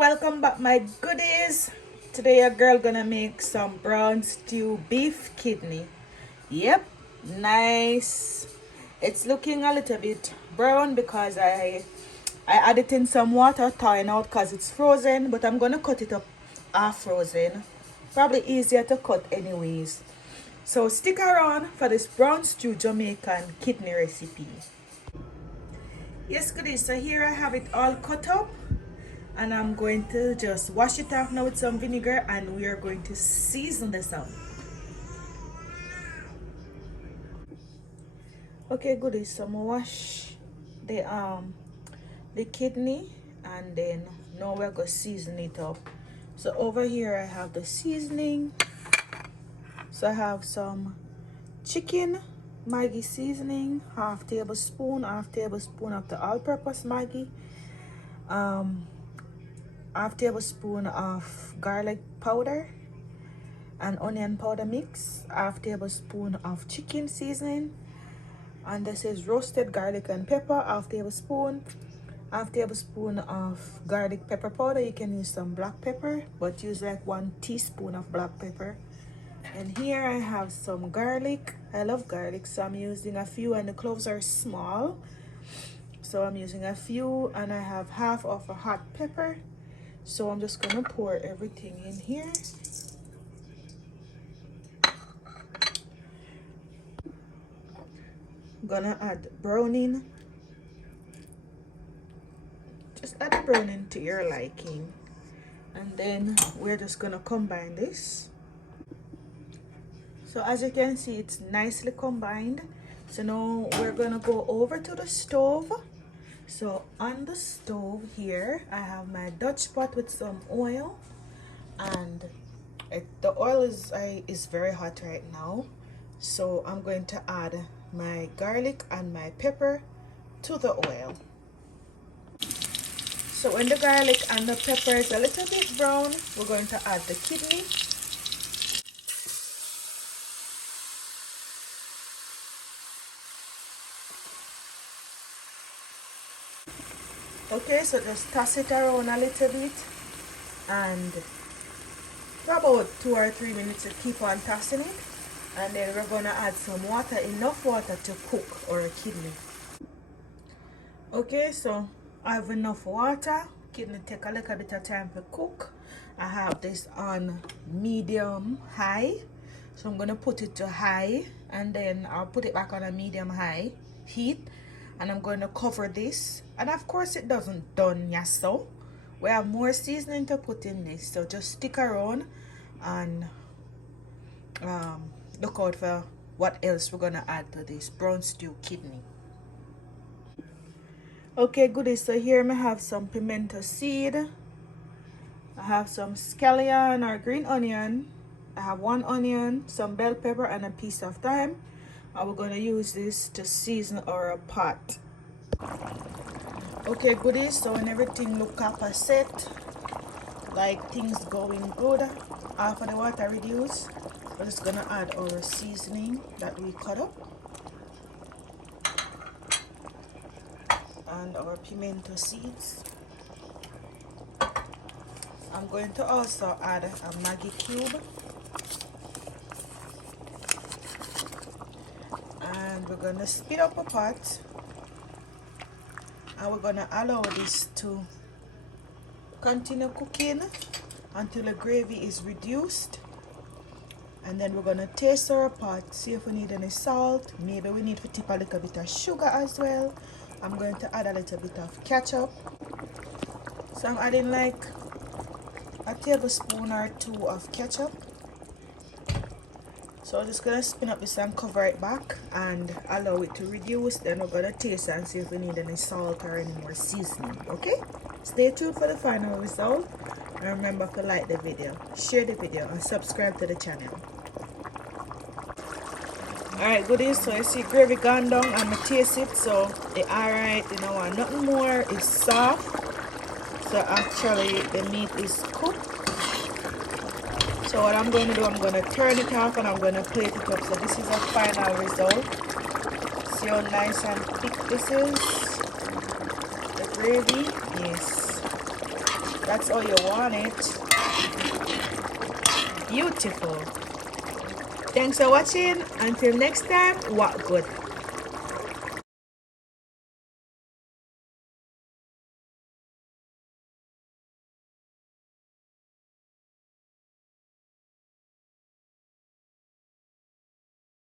welcome back my goodies. Today a girl gonna make some brown stew beef kidney. Yep, nice. It's looking a little bit brown because I added in some water thawing out because it's frozen, but I'm gonna cut it up half frozen. Probably easier to cut anyways. So stick around for this brown stew Jamaican kidney recipe. Yes, goodies, so here I have it all cut up and I'm going to just wash it off now with some vinegar and we are going to season this up. Okay, goodies, so I'm gonna wash the kidney and then now we're gonna season it up. So over here I have the seasoning. So I have some chicken Maggi seasoning, half tablespoon of the all-purpose Maggi, half tablespoon of garlic powder and onion powder mix, half tablespoon of chicken seasoning, and this is roasted garlic and pepper, half tablespoon of garlic pepper powder. You can use some black pepper, but use like 1 teaspoon of black pepper. And here I have some garlic. I love garlic, so I'm using a few, and the cloves are small, so I'm using a few. And I have half of a hot pepper, so I'm just gonna pour everything in here. Gonna add browning. Just add browning to your liking, and then we're just gonna combine this. So as you can see, it's nicely combined. So now we're gonna go over to the stove. So on the stove here I have my Dutch pot with some oil, and the oil is very hot right now. So I'm going to add my garlic and my pepper to the oil. So when the garlic and the pepper is a little bit brown, we're going to add the kidney. Okay, so just toss it around a little bit, and for about 2 or 3 minutes to keep on tossing it, and then we're gonna add some water, enough water to cook our kidney. Okay, so I have enough water. Kidney take a little bit of time to cook. I have this on medium high, so I'm gonna put it to high, and then I'll put it back on a medium high heat, and I'm going to cover this. And of course it doesn't done yet, so we have more seasoning to put in this, so just stick around and look out for what else we're gonna add to this brown stew kidney. Okay, goodies, so here I have some pimento seed, I have some scallion or green onion, I have 1 onion, some bell pepper, and a piece of thyme. And we're going to use this to season our pot. Okay, goodies, so when everything look up a set, like things going good, after the water reduce, we're just gonna add our seasoning that we cut up and our pimento seeds. I'm going to also add a Maggi cube, and we're gonna speed up a pot, and we're gonna allow this to continue cooking until the gravy is reduced. And then we're gonna taste our pot, see if we need any salt. Maybe we need to tip a little bit of sugar as well. I'm going to add a little bit of ketchup, so I'm adding like a tablespoon or 2 of ketchup. So I'm just gonna spin up this and cover it back and allow it to reduce. Then we're gonna taste and see if we need any salt or any more seasoning. Okay, stay tuned for the final result, and remember to like the video, share the video, and subscribe to the channel. Alright, goodies, so I see gravy gone down and I taste it, so it's alright, you know what, nothing more, it's soft. So actually the meat is cooked. So what I'm going to do, I'm going to turn it off and I'm going to plate it up. So this is a final result. See how nice and thick this is? The gravy, yes. That's how you want it. Beautiful. Thanks for watching. Until next time, what good.